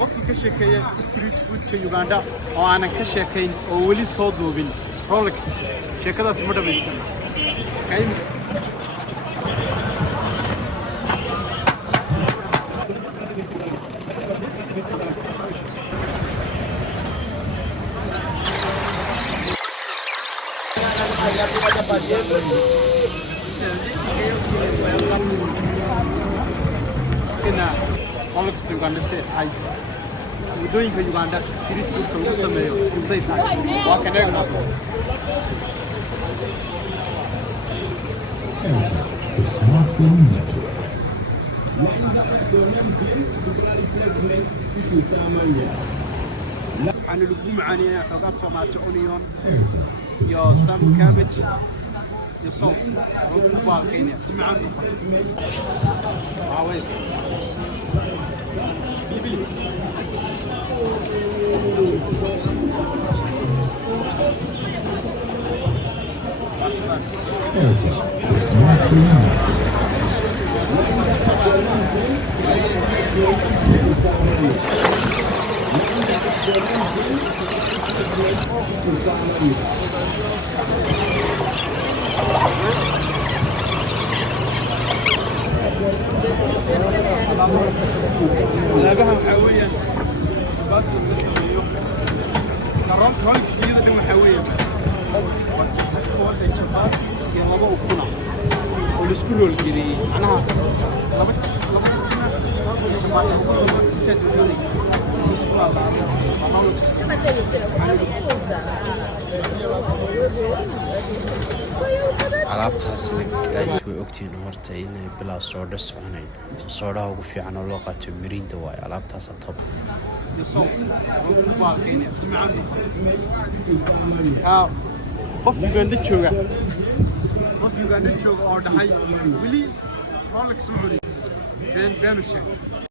qofkii ka sheekeeyay street food ka Uganda oo aanan ka sheekayn oo wali soo duubin Rolex sheekadaas ma dhameystan qayb كنا Rolex Uganda said hi ودوين في Uganda street food كل سميو نسيت وكنا نقول عن اللحوم عني حاجات طماطم أونيون يا سام كابج يا صوت باقين سمع عنه عاوز بيبي بس لعبها محاوية شباب النسوية كرام كونك سيدة دي محاوية شباب يلعبوا وكنا والسكول الجديد أنا alaabtaas guys way ogtiin horta inay bilaa soodho soconayn soodhaha ugu fiican oo loo qaato mirinda waay alaabtaas top qof Uganda jooga oo dhahay wili Rolex Mauli been sheeg